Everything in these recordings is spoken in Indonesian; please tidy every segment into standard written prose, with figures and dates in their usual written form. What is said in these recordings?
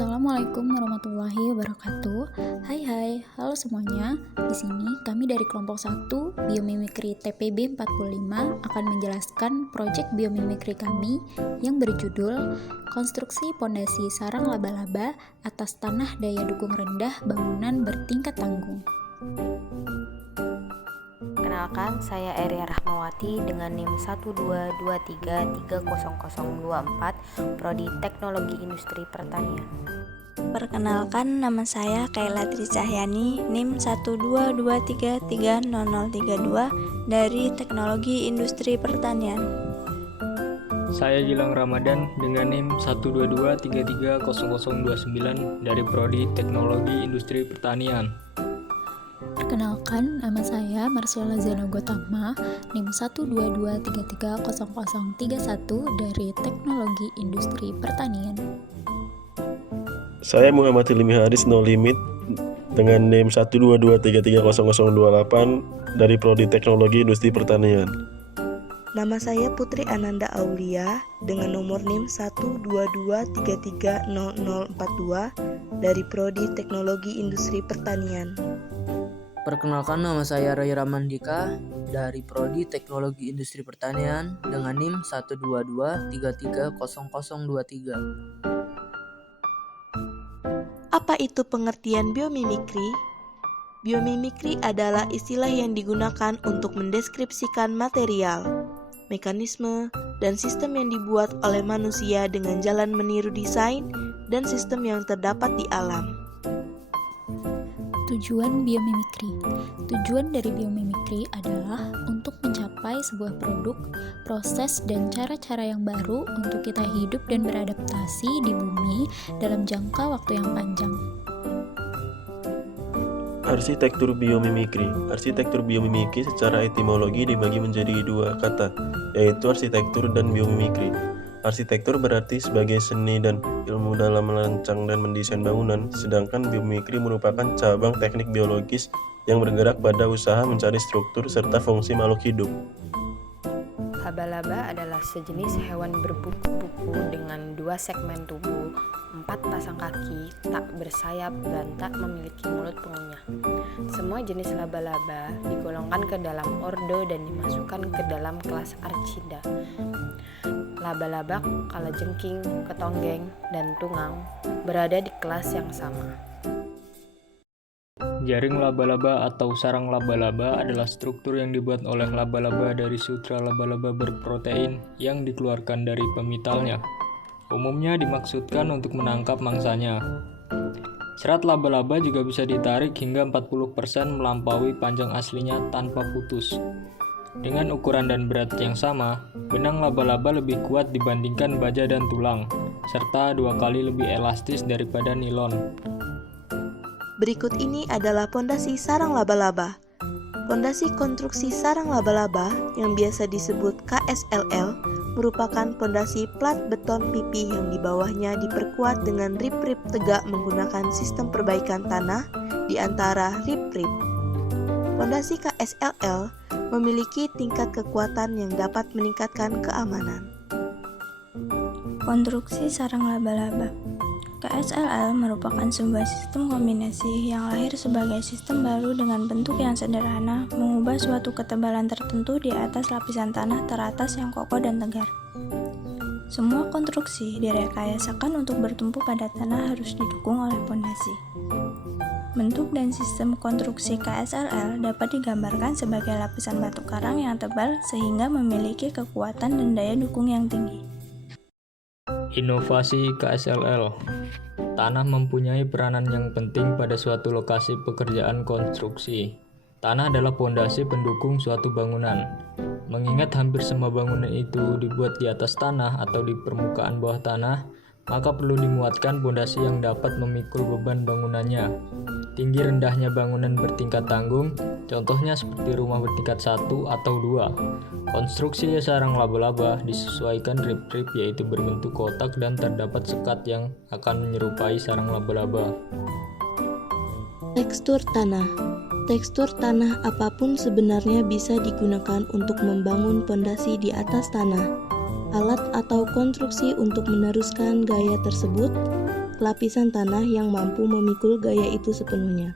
Assalamualaikum warahmatullahi wabarakatuh. Hai, halo semuanya. Di sini kami dari kelompok 1 Biomimikri TPB 45 akan menjelaskan proyek biomimikri kami yang berjudul Konstruksi Pondasi Sarang Laba-laba atas Tanah Daya Dukung Rendah Bangunan Bertingkat Tanggung. Perkenalkan, saya Eria Rahmawati dengan NIM 12233300024 Prodi Teknologi Industri Pertanian. Perkenalkan, nama saya Kaila Tri Cahyani, NIM 122333032 dari Teknologi Industri Pertanian. Saya Gilang Ramadan dengan NIM 122330029 dari Prodi Teknologi Industri Pertanian. Perkenalkan, nama saya Marcella Zana Gotama, NIM 122330031 dari Teknologi Industri Pertanian. Saya Muhammad Hilmi Haris No Limit dengan NIM 122330028 dari Prodi Teknologi Industri Pertanian. Nama saya Putri Ananda Aulia dengan nomor NIM 122330042 dari Prodi Teknologi Industri Pertanian. Perkenalkan, nama saya Roy Ramandika dari Prodi Teknologi Industri Pertanian dengan NIM 122330023. Apa itu pengertian biomimikri? Biomimikri adalah istilah yang digunakan untuk mendeskripsikan material, mekanisme, dan sistem yang dibuat oleh manusia dengan jalan meniru desain dan sistem yang terdapat di alam. Tujuan biomimikri. Tujuan dari biomimikri adalah untuk mencapai sebuah produk, proses, dan cara-cara yang baru untuk kita hidup dan beradaptasi di bumi dalam jangka waktu yang panjang. Arsitektur biomimikri. Arsitektur biomimikri secara etimologi dibagi menjadi dua kata, yaitu arsitektur dan biomimikri. Arsitektur berarti sebagai seni dan ilmu dalam merancang dan mendesain bangunan, sedangkan biomimikri merupakan cabang teknik biologis yang bergerak pada usaha mencari struktur serta fungsi makhluk hidup. Laba-laba adalah sejenis hewan berbuku-buku dengan 2 segmen tubuh, 4 pasang kaki, tak bersayap, dan tak memiliki mulut pengunyah. Semua jenis laba-laba digolongkan ke dalam ordo dan dimasukkan ke dalam kelas Archida. Laba-laba, kalajengking, ketonggeng, dan tungang berada di kelas yang sama. Jaring laba-laba atau sarang laba-laba adalah struktur yang dibuat oleh laba-laba dari sutra laba-laba berprotein yang dikeluarkan dari pemitalnya. Umumnya dimaksudkan untuk menangkap mangsanya. Serat laba-laba juga bisa ditarik hingga 40% melampaui panjang aslinya tanpa putus. Dengan ukuran dan berat yang sama, benang laba-laba lebih kuat dibandingkan baja dan tulang, serta 2 kali lebih elastis daripada nilon. Berikut ini adalah pondasi sarang laba-laba. Pondasi konstruksi sarang laba-laba yang biasa disebut KSLL merupakan pondasi plat beton pipih yang di bawahnya diperkuat dengan rip-rip tegak menggunakan sistem perbaikan tanah di antara rip-rip. Pondasi KSLL memiliki tingkat kekuatan yang dapat meningkatkan keamanan. Konstruksi sarang laba-laba. KSLL merupakan sebuah sistem kombinasi yang lahir sebagai sistem baru dengan bentuk yang sederhana, mengubah suatu ketebalan tertentu di atas lapisan tanah teratas yang kokoh dan tegar. Semua konstruksi direkayasakan untuk bertumpu pada tanah harus didukung oleh pondasi. Bentuk dan sistem konstruksi KSLL dapat digambarkan sebagai lapisan batu karang yang tebal sehingga memiliki kekuatan dan daya dukung yang tinggi. Inovasi KSLL. Tanah mempunyai peranan yang penting pada suatu lokasi pekerjaan konstruksi. Tanah adalah pondasi pendukung suatu bangunan. Mengingat hampir semua bangunan itu dibuat di atas tanah atau di permukaan bawah tanah, maka perlu dimuatkan pondasi yang dapat memikul beban bangunannya. Tinggi rendahnya bangunan bertingkat tanggung, contohnya seperti rumah bertingkat 1 atau 2. Konstruksi sarang laba-laba disesuaikan rip-rip, yaitu berbentuk kotak dan terdapat sekat yang akan menyerupai sarang laba-laba. Tekstur tanah. Tekstur tanah apapun sebenarnya bisa digunakan untuk membangun pondasi di atas tanah. Alat atau konstruksi untuk meneruskan gaya tersebut lapisan tanah yang mampu memikul gaya itu sepenuhnya.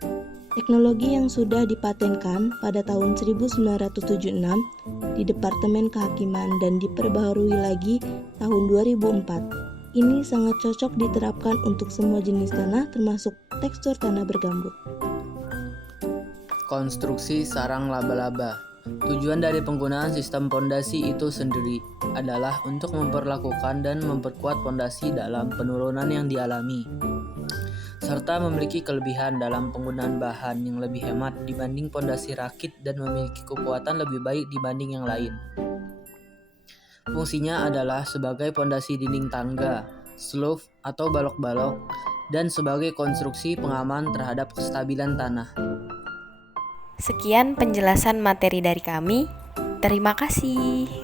Teknologi yang sudah dipatenkan pada tahun 1976 di Departemen Kehakiman dan diperbaharui lagi tahun 2004. Ini sangat cocok diterapkan untuk semua jenis tanah termasuk tekstur tanah bergambut. Konstruksi sarang laba-laba. Tujuan dari penggunaan sistem pondasi itu sendiri adalah untuk memperlakukan dan memperkuat pondasi dalam penurunan yang dialami, serta memiliki kelebihan dalam penggunaan bahan yang lebih hemat dibanding pondasi rakit dan memiliki kekuatan lebih baik dibanding yang lain. Fungsinya adalah sebagai pondasi dinding tangga, slope atau balok-balok, dan sebagai konstruksi pengaman terhadap kestabilan tanah. Sekian penjelasan materi dari kami. Terima kasih.